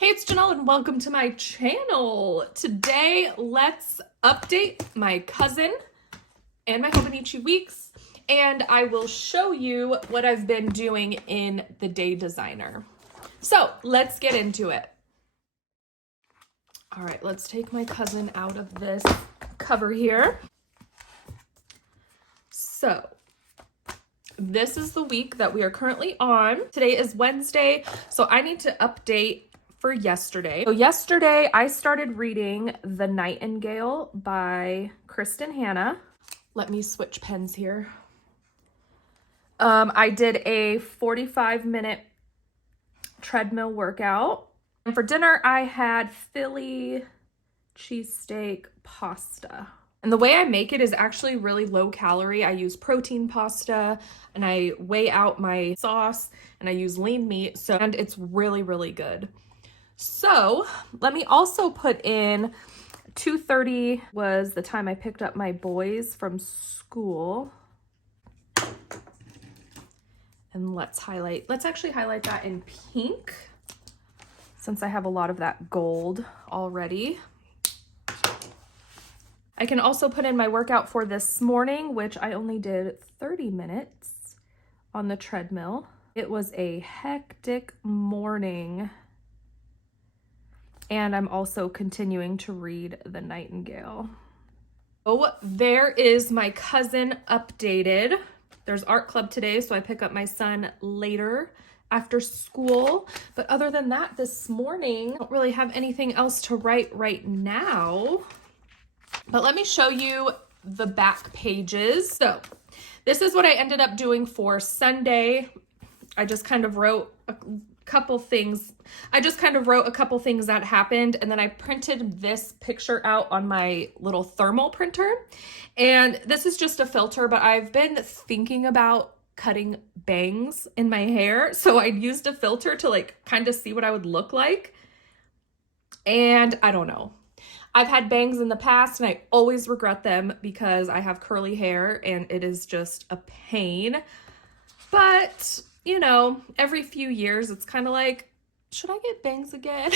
Hey, it's Janelle and welcome to my channel. Today, let's update my cousin and my Hobonichi weeks, and I will show you what I've been doing in the DayDesigner. So let's get into it. All right, let's take my cousin out of this cover here. So this is the week that we are currently on. Today is Wednesday, so I need to update for yesterday. So yesterday I started reading The Nightingale by Kristen Hanna. Let me switch pens here. I did a 45-minute treadmill workout. And for dinner I had Philly cheesesteak pasta. And the way I make it is actually really low calorie. I use protein pasta and I weigh out my sauce and I use lean meat. And it's really, really good. So let me also put in 2:30 was the time I picked up my boys from school. And let's actually highlight that in pink since I have a lot of that gold already. I can also put in my workout for this morning, which I only did 30 minutes on the treadmill. It was a hectic morning. And I'm also continuing to read The Nightingale. Oh, there is my cousin updated. There's art club today, so I pick up my son later after school. But other than that, this morning, I don't really have anything else to write right now. But let me show you the back pages. So this is what I ended up doing for Sunday. I just kind of wrote a couple things that happened, and then I printed this picture out on my little thermal printer. And this is just a filter, but I've been thinking about cutting bangs in my hair, so I used a filter to kind of see what I would look like. And I don't know. I've had bangs in the past and I always regret them because I have curly hair and it is just a pain. But you know, every few years, it's kind of like, should I get bangs again?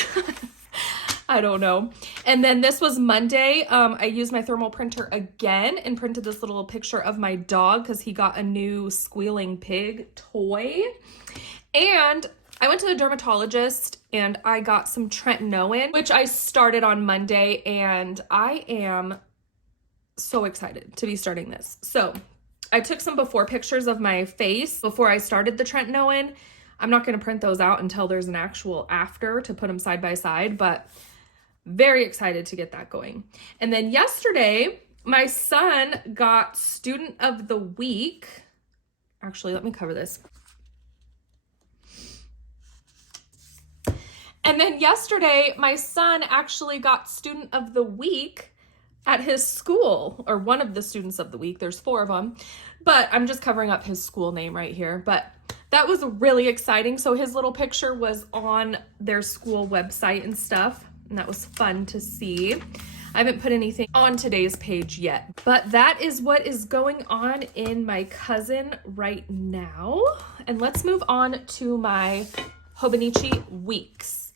I don't know. And then this was Monday. I used my thermal printer again and printed this little picture of my dog because he got a new squealing pig toy. And I went to the dermatologist and I got some tretinoin, which I started on Monday, and I am so excited to be starting this. So I took some before pictures of my face before I started the tretinoin. I'm not going to print those out until there's an actual after to put them side by side, but very excited to get that going. And then yesterday, my son got Student of the Week. Actually, let me cover this. And then yesterday, my son actually got Student of the Week at his school, or one of the students of the week. There's 4 of them, but I'm just covering up his school name right here. But that was really exciting. So his little picture was on their school website and stuff, and that was fun to see. I haven't put anything on today's page yet, but that is what is going on in my cousin right now. And let's move on to my Hobonichi weeks.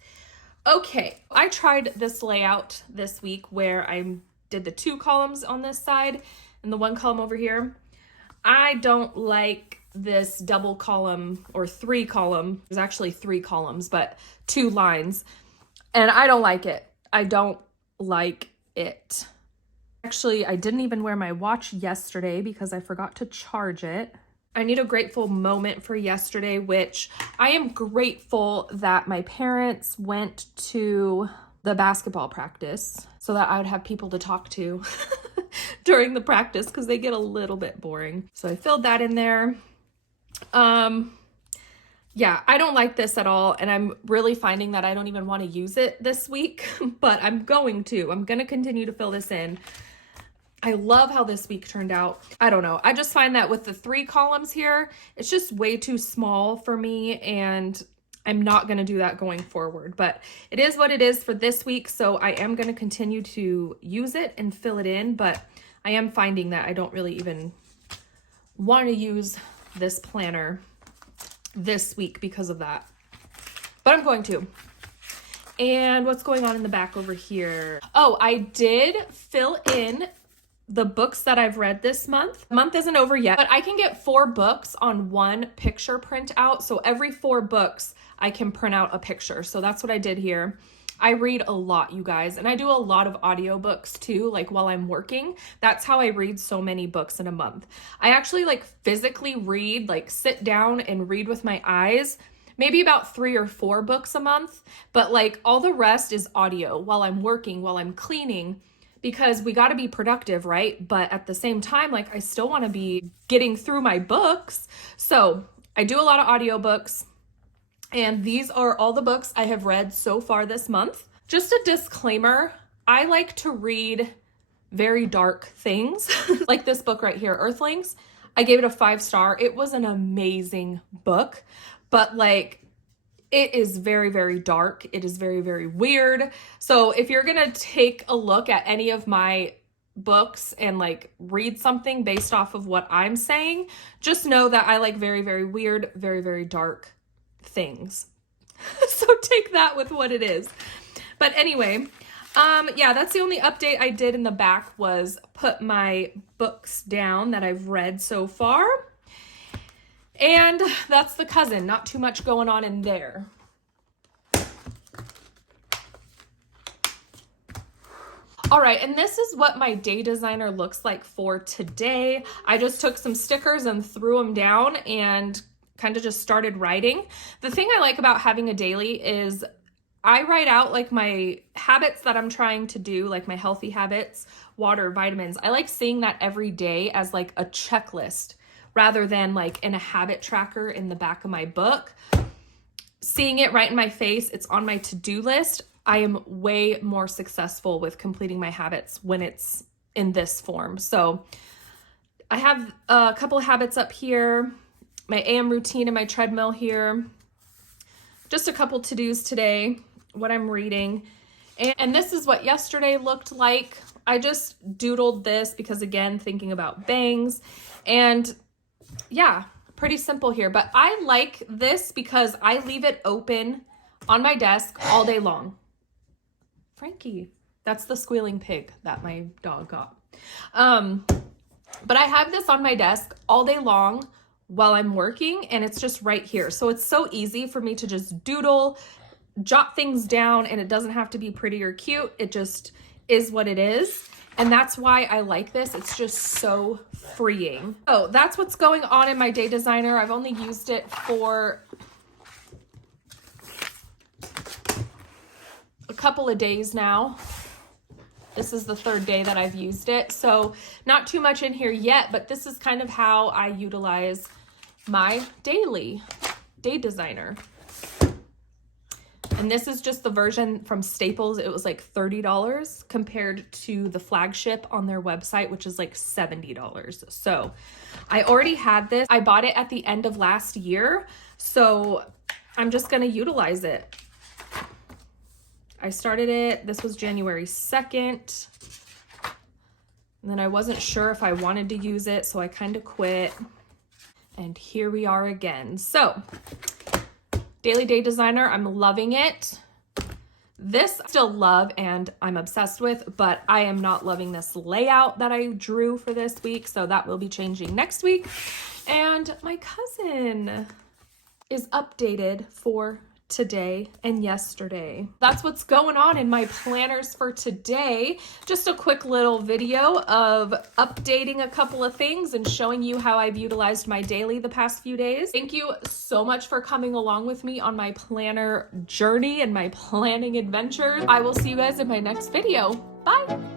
Okay, I tried this layout this week where I did the 2 columns on this side and the 1 column over here. I don't like this double column or 3 column. There's actually 3 columns, but 2 lines. And I don't like it. I don't like it. Actually, I didn't even wear my watch yesterday because I forgot to charge it. I need a grateful moment for yesterday, which I am grateful that my parents went to the basketball practice so that I would have people to talk to during the practice because they get a little bit boring. So I filled that in there. Yeah, I don't like this at all, and I'm really finding that I don't even want to use it this week, but I'm going to continue to fill this in. I love how this week turned out. I don't know. I just find that with the 3 columns here, it's just way too small for me, and I'm not going to do that going forward, but it is what it is for this week. So I am going to continue to use it and fill it in, but I am finding that I don't really even want to use this planner this week because of that, but I'm going to. And what's going on in the back over here? Oh, I did fill in the books that I've read this month. The month isn't over yet, but I can get 4 books on 1 picture printout. So every 4 books, I can print out a picture. So that's what I did here. I read a lot, you guys, and I do a lot of audiobooks too, like while I'm working. That's how I read so many books in a month. I actually like physically read, like sit down and read with my eyes, maybe about 3 or 4 books a month, but like all the rest is audio while I'm working, while I'm cleaning, because we got to be productive, right? But at the same time, like I still want to be getting through my books. So I do a lot of audiobooks, and these are all the books I have read so far this month. Just a disclaimer, I like to read very dark things, like this book right here, Earthlings. I gave it a 5-star. It was an amazing book, but like it is very, very dark. It is very, very weird. So if you're going to take a look at any of my books and like read something based off of what I'm saying, just know that I like very, very weird, very, very dark things. So take that with what it is. But anyway, yeah, that's the only update I did in the back, was put my books down that I've read so far. And that's the cousin. Not too much going on in there. All right, and this is what my DayDesigner looks like for today. I just took some stickers and threw them down and kind of just started writing. The thing I like about having a daily is I write out like my habits that I'm trying to do, like my healthy habits, water, vitamins. I like seeing that every day as like a checklist, rather than like in a habit tracker in the back of my book. Seeing it right in my face, it's on my to-do list. I am way more successful with completing my habits when it's in this form. So I have a couple of habits up here, my AM routine and my treadmill here. Just a couple to-dos today, what I'm reading. And this is what yesterday looked like. I just doodled this because, again, thinking about bangs. And yeah, pretty simple here. But I like this because I leave it open on my desk all day long. Frankie, that's the squealing pig that my dog got. But I have this on my desk all day long while I'm working, and it's just right here. So it's so easy for me to just doodle, jot things down, and it doesn't have to be pretty or cute. It just is what it is. And that's why I like this. It's just so freeing. So that's what's going on in my DayDesigner. I've only used it for a couple of days now. This is the 3rd day that I've used it. So not too much in here yet, but this is kind of how I utilize my DayDesigner. And this is just the version from Staples. It was like $30 compared to the flagship on their website, which is like $70. So I already had this. I bought it at the end of last year. So I'm just going to utilize it. I started it. This was January 2nd. And then I wasn't sure if I wanted to use it, so I kind of quit. And here we are again. So Daily DayDesigner, I'm loving it. This I still love and I'm obsessed with, but I am not loving this layout that I drew for this week, so that will be changing next week. And my cousin is updated for today and yesterday. That's what's going on in my planners for today. Just a quick little video of updating a couple of things and showing you how I've utilized my daily the past few days. Thank you so much for coming along with me on my planner journey and my planning adventures. I will see you guys in my next video. Bye.